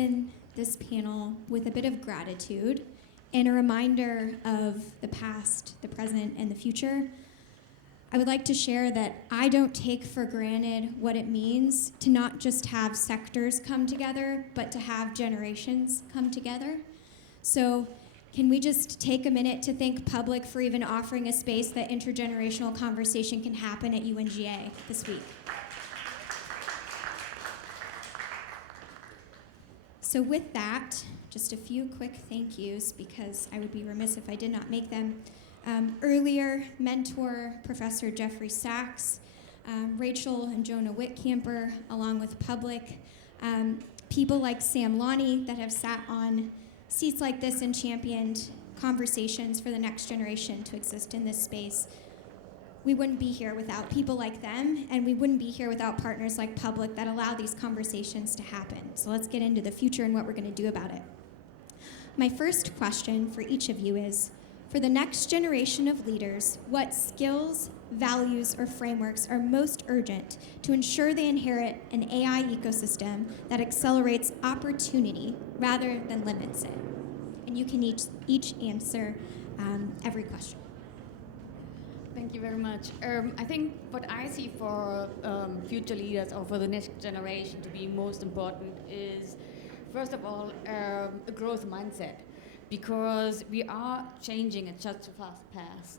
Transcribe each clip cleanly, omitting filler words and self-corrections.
open this panel with a bit of gratitude and a reminder of the past, the present, and the future. I would like to share that I don't take for granted what it means to not just have sectors come together, but to have generations come together. So can we just take a minute to thank Public for even offering a space that intergenerational conversation can happen at UNGA this week? So with that, just a few quick thank yous, because I would be remiss if I did not make them. Earlier, mentor Professor Jeffrey Sachs, Rachel and Jonah Whitcamper, along with Public, people like Sam Lonnie that have sat on seats like this and championed conversations for the next generation to exist in this space. We wouldn't be here without people like them, and we wouldn't be here without partners like Public that allow these conversations to happen. So let's get into the future and what we're going to do about it. My first question for each of you is, for the next generation of leaders, what skills, values, or frameworks are most urgent to ensure they inherit an AI ecosystem that accelerates opportunity rather than limits it? And you can each answer every question. Thank you very much. I think what I see for future leaders or for the next generation to be most important is, first of all, a growth mindset. Because we are changing at such a fast pace.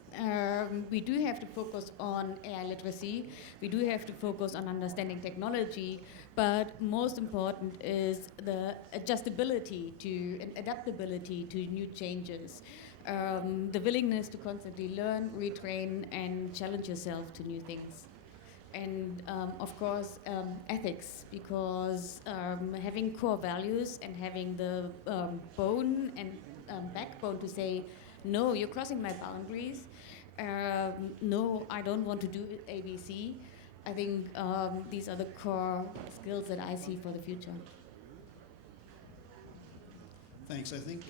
We do have to focus on AI literacy. We do have to focus on understanding technology. But most important is the adjustability and adaptability to new changes. The willingness to constantly learn, retrain, and challenge yourself to new things. And of course, ethics, because having core values and having the bone and backbone to say, no, you're crossing my boundaries. No, I don't want to do ABC. I think these are the core skills that I see for the future. Thanks. I think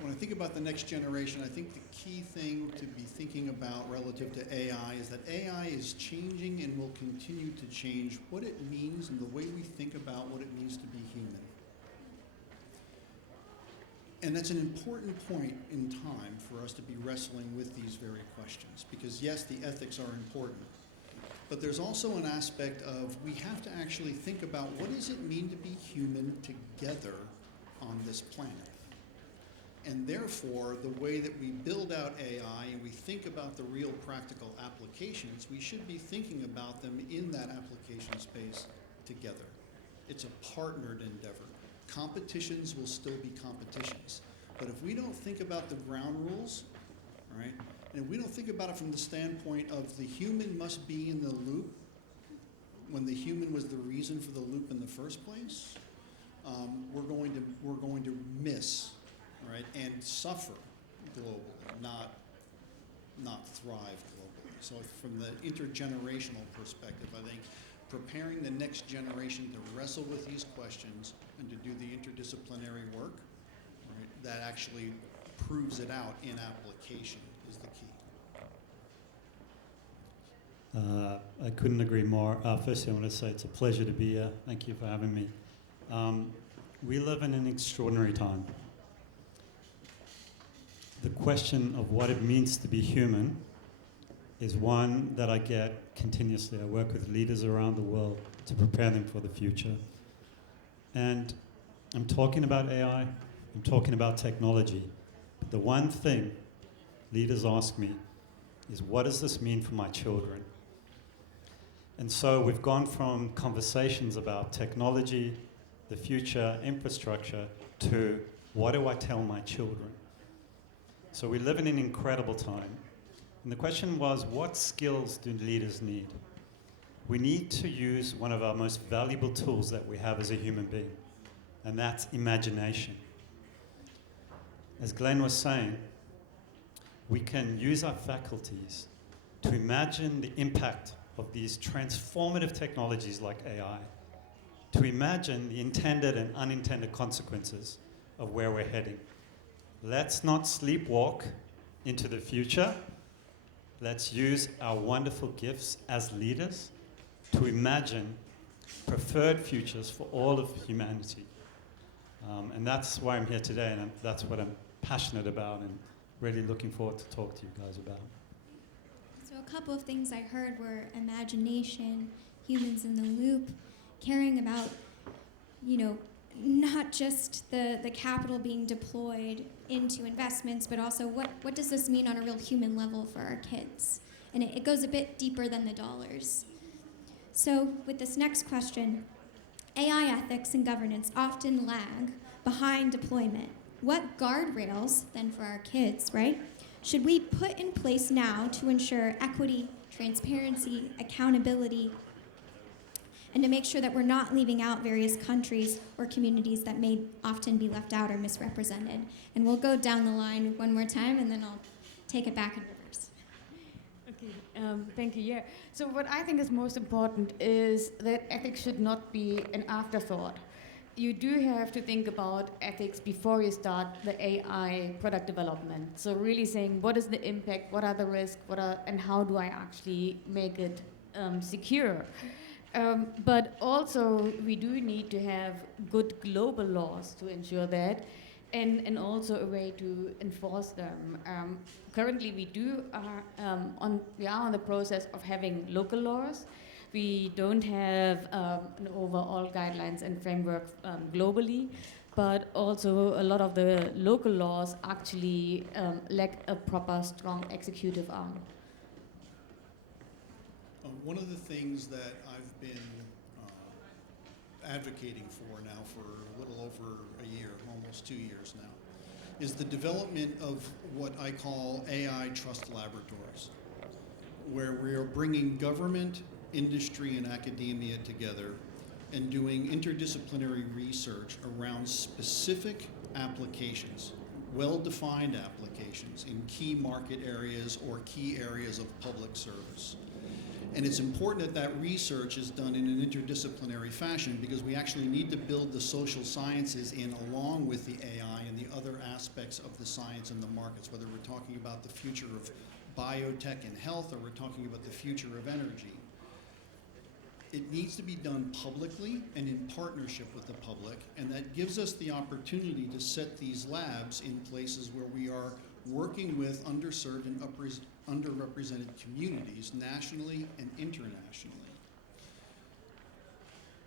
when I think about the next generation, I think the key thing to be thinking about relative to AI is that AI is changing and will continue to change what it means and the way we think about what it means to be human. And that's an important point in time for us to be wrestling with these very questions, because yes, the ethics are important, but there's also an aspect of we have to actually think about what does it mean to be human together on this planet. And therefore, the way that we build out AI and we think about the real practical applications, we should be thinking about them in that application space together. It's a partnered endeavor. Competitions will still be competitions. But if we don't think about the ground rules, right, and we don't think about it from the standpoint of the human must be in the loop when the human was the reason for the loop in the first place, we're going to miss, right, and suffer globally, not thrive globally. So from the intergenerational perspective, I think preparing the next generation to wrestle with these questions and to do the interdisciplinary work, right, that actually proves it out in application is the key. I couldn't agree more. Firstly, I want to say it's a pleasure to be here. Thank you for having me. We live in an extraordinary time. The question of what it means to be human is one that I get continuously. I work with leaders around the world to prepare them for the future. And I'm talking about AI, I'm talking about technology. But the one thing leaders ask me is, what does this mean for my children? And so we've gone from conversations about technology, the future, infrastructure, to what do I tell my children? So we live in an incredible time. And the question was, what skills do leaders need? We need to use one of our most valuable tools that we have as a human being, and that's imagination. As Glenn was saying, we can use our faculties to imagine the impact of these transformative technologies like AI, to imagine the intended and unintended consequences of where we're heading. Let's not sleepwalk into the future. Let's use our wonderful gifts as leaders to imagine preferred futures for all of humanity. And that's why I'm here today, and that's what I'm passionate about and really looking forward to talk to you guys about. So a couple of things I heard were imagination, humans in the loop, caring about, not just the capital being deployed into investments, but also what does this mean on a real human level for our kids? And it goes a bit deeper than the dollars. So with this next question, AI ethics and governance often lag behind deployment. What guardrails, then for our kids, right, should we put in place now to ensure equity, transparency, accountability, and to make sure that we're not leaving out various countries or communities that may often be left out or misrepresented? And we'll go down the line one more time, and then I'll take it back in reverse. Okay, thank you. Yeah. So what I think is most important is that ethics should not be an afterthought. You do have to think about ethics before you start the AI product development. So really saying, what is the impact, what are the risks, and how do I actually make it secure? But also, we do need to have good global laws to ensure that, and also a way to enforce them. Currently, we are on the process of having local laws. We don't have an overall guidelines and framework globally, but also a lot of the local laws actually lack a proper, strong executive arm. One of the things that I've been advocating for now for a little over a year, almost 2 years now, is the development of what I call AI trust laboratories, where we are bringing government, industry, and academia together and doing interdisciplinary research around specific applications, well-defined applications in key market areas or key areas of public service. And it's important that research is done in an interdisciplinary fashion, because we actually need to build the social sciences in along with the AI and the other aspects of the science and the markets, whether we're talking about the future of biotech and health or we're talking about the future of energy. It needs to be done publicly and in partnership with the public, and that gives us the opportunity to set these labs in places where we are working with underserved and underrepresented communities nationally and internationally.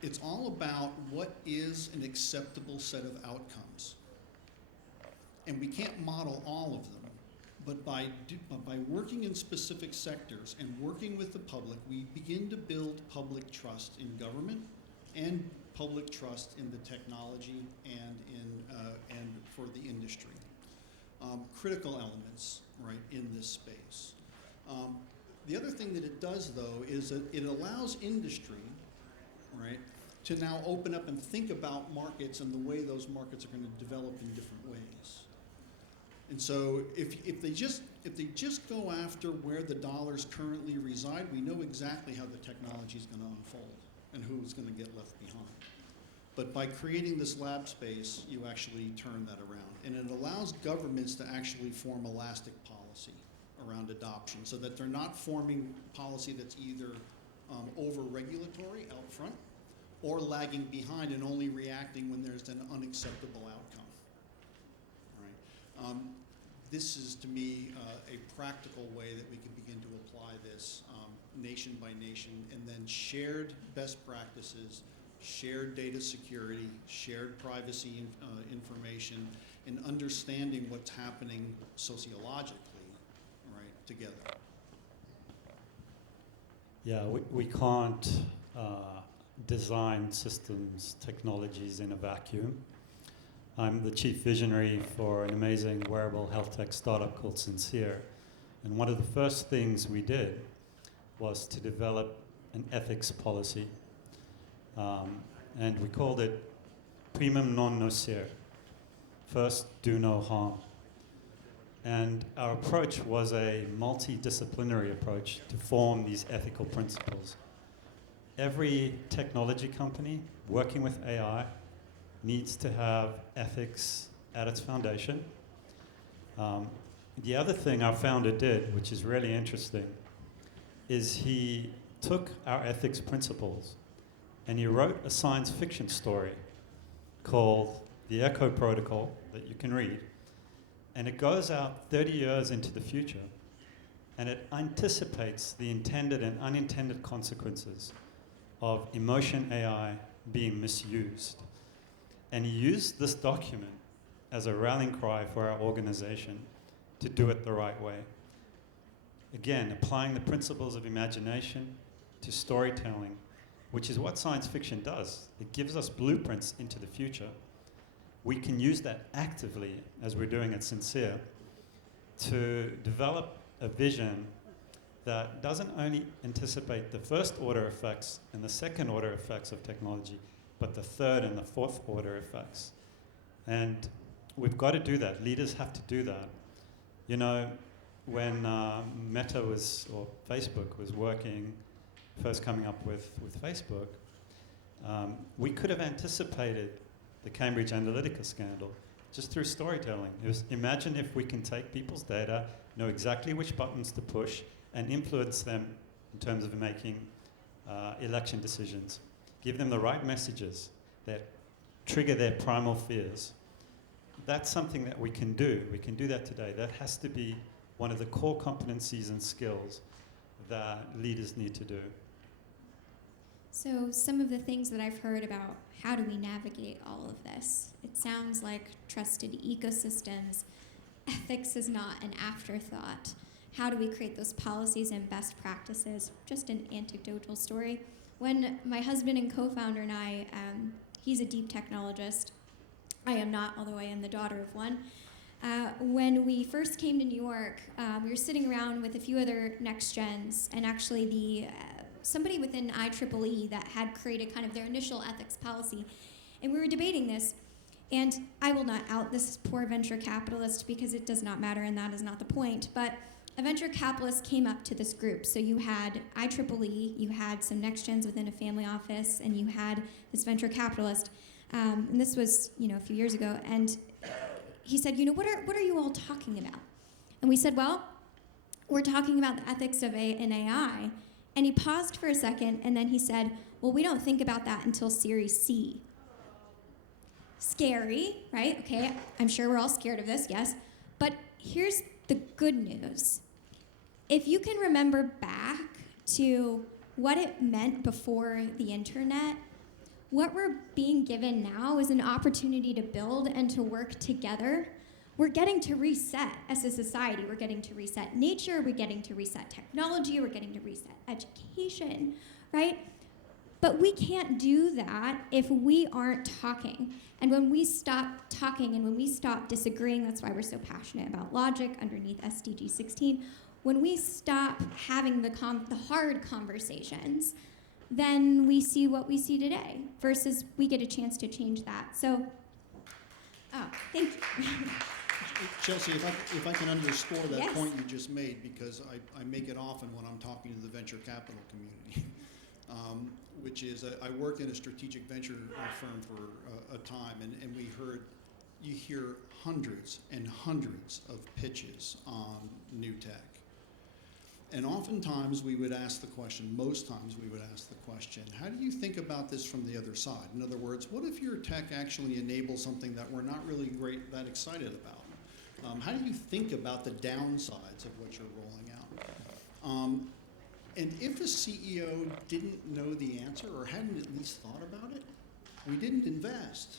It's all about what is an acceptable set of outcomes. And we can't model all of them, but by working in specific sectors and working with the public, we begin to build public trust in government and public trust in the technology and for the industry. Critical elements, right, in this space. The other thing that it does, though, is that it allows industry, right, to now open up and think about markets and the way those markets are going to develop in different ways. And so if they just go after where the dollars currently reside, we know exactly how the technology is going to unfold and who's going to get left behind. But by creating this lab space, you actually turn that around. And it allows governments to actually form elastic policy around adoption, so that they're not forming policy that's either over-regulatory out front or lagging behind and only reacting when there's an unacceptable outcome. Right? This is, to me, a practical way that we can begin to apply this nation by nation, and then shared best practices, shared data security, shared privacy information, and understanding what's happening sociologically, right, together. Yeah, we can't design systems, technologies in a vacuum. I'm the chief visionary for an amazing wearable health tech startup called Sincere. And one of the first things we did was to develop an ethics policy. And we called it primum non nocere. First, do no harm. And our approach was a multidisciplinary approach to form these ethical principles. Every technology company working with AI needs to have ethics at its foundation. The other thing our founder did, which is really interesting, is he took our ethics principles and he wrote a science fiction story called The Echo Protocol that you can read. And it goes out 30 years into the future, and it anticipates the intended and unintended consequences of emotion AI being misused. And he used this document as a rallying cry for our organization to do it the right way. Again, applying the principles of imagination to storytelling, which is what science fiction does. It gives us blueprints into the future. We can use that actively, as we're doing at Sincere, to develop a vision that doesn't only anticipate the first order effects and the second order effects of technology, but the third and the fourth order effects. And we've got to do that. Leaders have to do that. You know, when Meta was, or Facebook was working, first coming up with Facebook, we could have anticipated the Cambridge Analytica scandal just through storytelling. It was, imagine if we can take people's data, know exactly which buttons to push, and influence them in terms of making election decisions. Give them the right messages that trigger their primal fears. That's something that we can do. We can do that today. That has to be one of the core competencies and skills that leaders need to do. So some of the things that I've heard about how do we navigate all of this, it sounds like trusted ecosystems, ethics is not an afterthought. How do we create those policies and best practices? Just an anecdotal story. When my husband and co-founder and I, he's a deep technologist, I am not, although I am the daughter of one. When we first came to New York, we were sitting around with a few other next gens, and actually somebody within IEEE that had created kind of their initial ethics policy, and we were debating this. And I will not out this poor venture capitalist because it does not matter, and that is not the point. But a venture capitalist came up to this group. So you had IEEE, you had some next gens within a family office, and you had this venture capitalist. And this was, a few years ago. And he said, what are you all talking about? And we said, well, we're talking about the ethics of an AI. And he paused for a second, and then he said, well, we don't think about that until Series C. Scary, right? Okay, I'm sure we're all scared of this, yes. But here's the good news. If you can remember back to what it meant before the internet, what we're being given now is an opportunity to build and to work together. We're getting to reset as a society. We're getting to reset nature. We're getting to reset technology. We're getting to reset education, right? But we can't do that if we aren't talking. And when we stop talking and when we stop disagreeing, that's why we're so passionate about logic underneath SDG 16. When we stop having the hard conversations, then we see what we see today versus we get a chance to change that. So, thank you. Chelsea, if I can underscore that Yes. point you just made, because I make it often when I'm talking to the venture capital community, which is I worked in a strategic venture firm for a time, and you hear hundreds and hundreds of pitches on new tech. And oftentimes we would ask the question, most times we would ask the question, how do you think about this from the other side? In other words, what if your tech actually enables something that we're not really that excited about? How do you think about the downsides of what you're rolling out? And if a CEO didn't know the answer or hadn't at least thought about it, we didn't invest,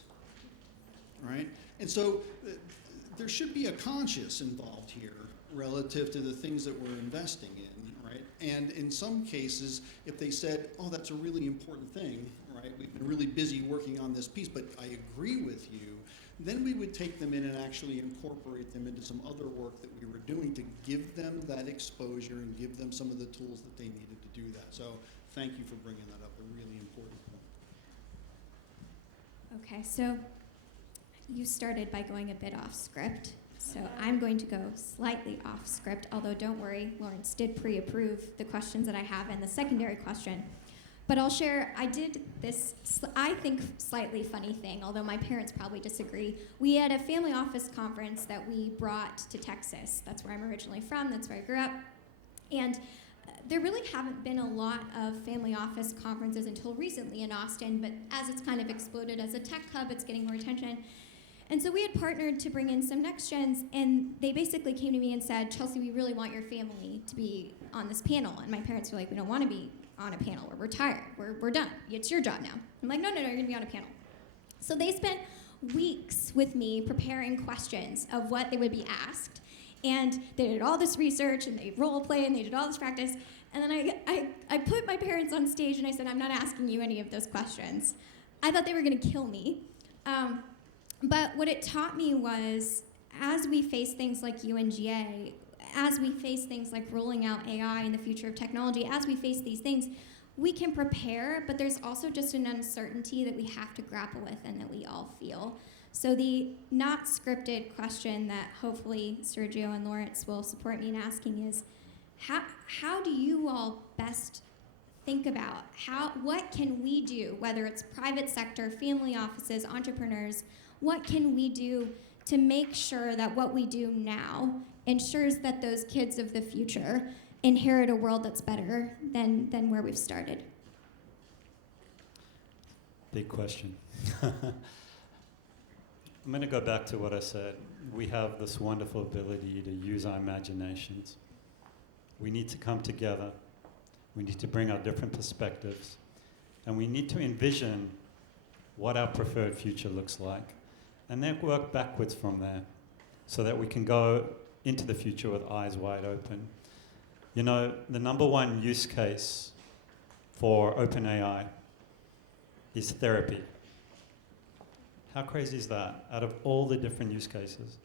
right? And so there should be a conscience involved here relative to the things that we're investing in, right? And in some cases, if they said, oh, that's a really important thing, right? We've been really busy working on this piece, but I agree with you, then we would take them in and actually incorporate them into some other work that we were doing to give them that exposure and give them some of the tools that they needed to do that. So thank you for bringing that up, a really important point. Okay, so you started by going a bit off script. So I'm going to go slightly off script, although don't worry, Lawrence did pre-approve the questions that I have and the secondary question. But I'll share, I did this, I think, slightly funny thing, although my parents probably disagree. We had a family office conference that we brought to Texas. That's where I'm originally from, that's where I grew up. And there really haven't been a lot of family office conferences until recently in Austin, but as it's kind of exploded as a tech hub, it's getting more attention. And so we had partnered to bring in some next gens, and they basically came to me and said, Chelsea, we really want your family to be on this panel. And my parents were like, we don't want to be on a panel. We're retired. We're done. It's your job now. I'm like, no, you're going to be on a panel. So they spent weeks with me preparing questions of what they would be asked. And they did all this research, and they role play, and they did all this practice. And then I put my parents on stage, and I said, I'm not asking you any of those questions. I thought they were going to kill me. But what it taught me was, as we face things like UNGA, as we face things like rolling out AI in the future of technology, as we face these things, we can prepare, but there's also just an uncertainty that we have to grapple with and that we all feel. So the not scripted question that hopefully Sergio and Lawrence will support me in asking is, how do you all best think about what can we do, whether it's private sector, family offices, entrepreneurs, what can we do to make sure that what we do now ensures that those kids of the future inherit a world that's better than where we've started? Big question. I'm going to go back to what I said. We have this wonderful ability to use our imaginations. We need to come together. We need to bring our different perspectives. And we need to envision what our preferred future looks like. And then work backwards from there so that we can go into the future with eyes wide open. You know, the number one use case for OpenAI is therapy. How crazy is that? Out of all the different use cases,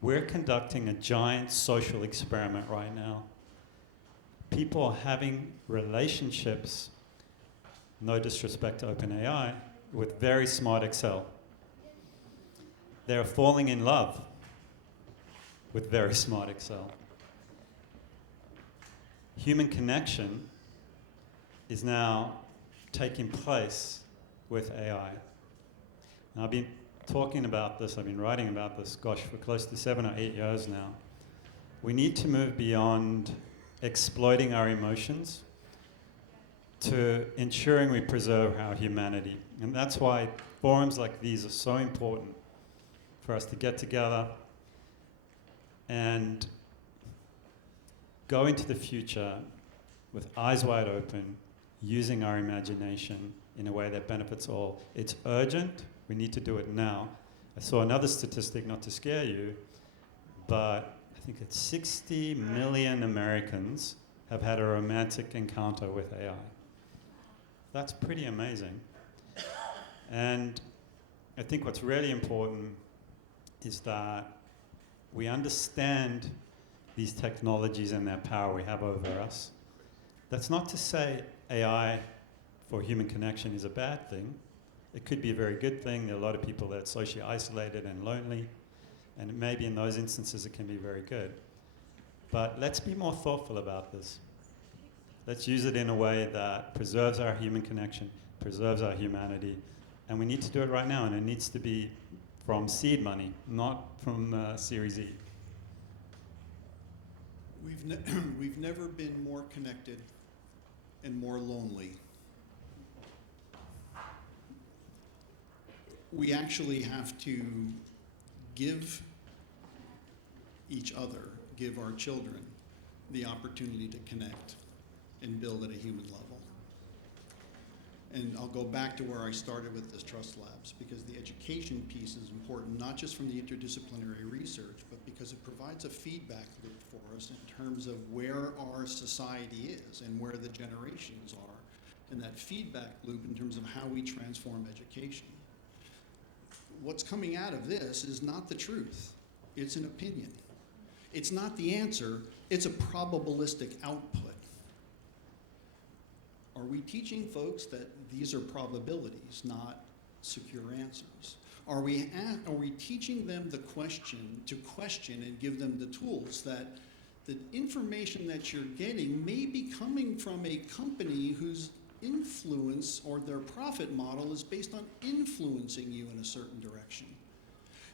we're conducting a giant social experiment right now. People are having relationships, no disrespect to OpenAI, with very smart Excel. They're falling in love with very smart Excel. Human connection is now taking place with AI. Now, I've been talking about this, I've been writing about this, gosh, for close to 7 or 8 years now. We need to move beyond exploiting our emotions to ensuring we preserve our humanity. And that's why forums like these are so important for us to get together and go into the future with eyes wide open, using our imagination in a way that benefits all. It's urgent. We need to do it now. I saw another statistic, not to scare you, but I think it's 60 million Americans have had a romantic encounter with AI. That's pretty amazing. And I think what's really important is that we understand these technologies and their power we have over us. That's not to say AI for human connection is a bad thing. It could be a very good thing. There are a lot of people that are socially isolated and lonely, and maybe in those instances it can be very good. But let's be more thoughtful about this. Let's use it in a way that preserves our human connection, preserves our humanity, and we need to do it right now, and it needs to be from seed money, not from Series E. We've never been more connected and more lonely. We actually have to give each other, give our children, the opportunity to connect and build at a human level. And I'll go back to where I started with this Trust Labs, because the education piece is important, not just from the interdisciplinary research, but because it provides a feedback loop for us in terms of where our society is and where the generations are, and that feedback loop in terms of how we transform education. What's coming out of this is not the truth. It's an opinion. It's not the answer. It's a probabilistic output. Are we teaching folks that these are probabilities, not secure answers? Are we teaching them to question and give them the tools that the information that you're getting may be coming from a company whose influence or their profit model is based on influencing you in a certain direction?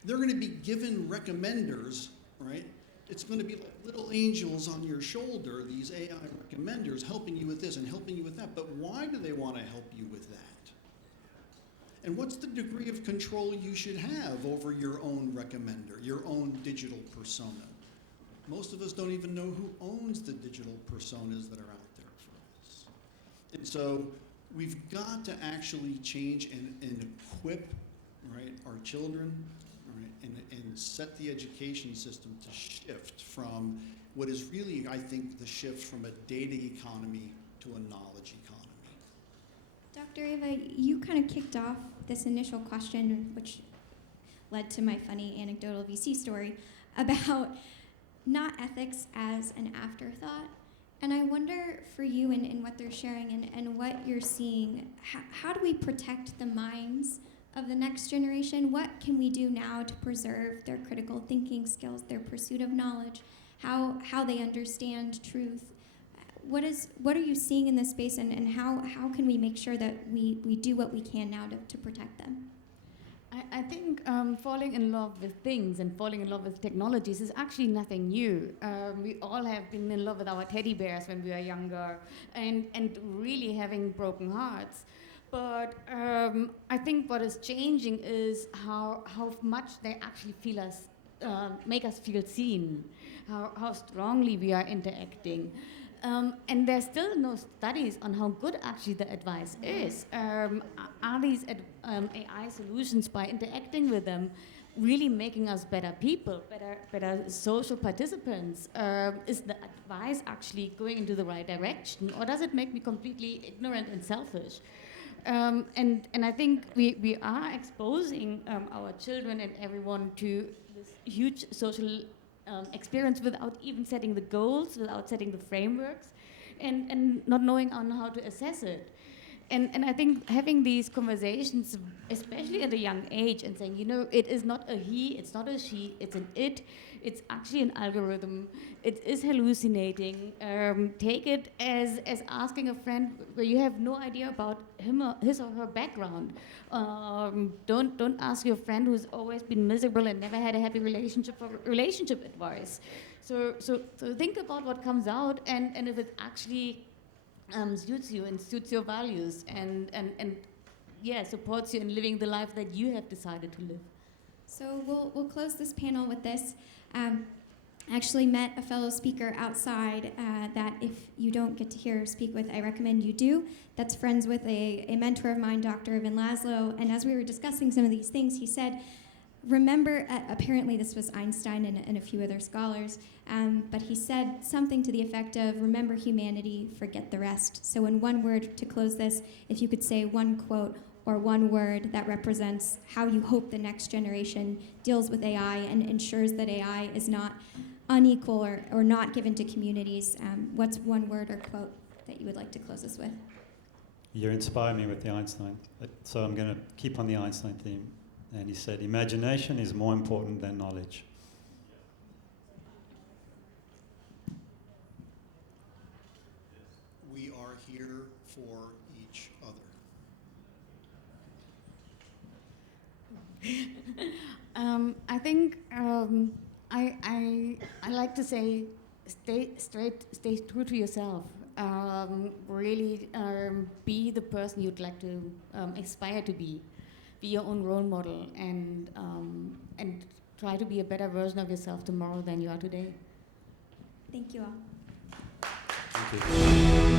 They're going to be given recommenders, right? It's going to be like little angels on your shoulder, these AI recommenders helping you with this and helping you with that. But why do they want to help you with that? And what's the degree of control you should have over your own recommender, your own digital persona? Most of us don't even know who owns the digital personas that are out there for us. And so we've got to actually change and equip, right, our children, right, and set the education system to shift from what is really, I think, the shift from a data economy to a knowledge economy. Dr. Eva, you kind of kicked off this initial question, which led to my funny anecdotal VC story about not ethics as an afterthought. And I wonder for you and what they're sharing and what you're seeing, how do we protect the minds of the next generation? What can we do now to preserve their critical thinking skills, their pursuit of knowledge, how they understand truth? What are you seeing in this space, and how can we make sure that we do what we can now to protect them? I think falling in love with things and falling in love with technologies is actually nothing new. We all have been in love with our teddy bears when we were younger and really having broken hearts. But I think what is changing is how much they actually feel us, make us feel seen, how strongly we are interacting. And there's still no studies on how good actually the advice is. Are these AI solutions, by interacting with them, really making us better people, better social participants? Is the advice actually going into the right direction, or does it make me completely ignorant and selfish? And I think we are exposing our children and everyone to this huge social experience without even setting the goals, without setting the frameworks, and not knowing on how to assess it. And I think having these conversations, especially at a young age, and saying, it is not a he, it's not a she, it's an it. It's actually an algorithm. It is hallucinating. Take it as asking a friend where you have no idea about his or her background. Don't ask your friend who's always been miserable and never had a happy relationship for relationship advice. So think about what comes out and if it actually suits you and suits your values and supports you in living the life that you have decided to live. So we'll close this panel with this. I actually met a fellow speaker outside that if you don't get to hear or speak with, I recommend you do. That's friends with a mentor of mine, Dr. Ivan Laszlo. And as we were discussing some of these things, he said, remember, apparently this was Einstein and a few other scholars, but he said something to the effect of, remember humanity, forget the rest. So in one word, to close this, if you could say one quote or one word that represents how you hope the next generation deals with AI and ensures that AI is not unequal or not given to communities, what's one word or quote that you would like to close us with? You inspire me with the Einstein, so I'm going to keep on the Einstein theme. And he said, imagination is more important than knowledge. We are here for each other. I think I like to say, stay true to yourself. Really be the person you'd like to aspire to be. Be your own role model and try to be a better version of yourself tomorrow than you are today. Thank you all. Thank you.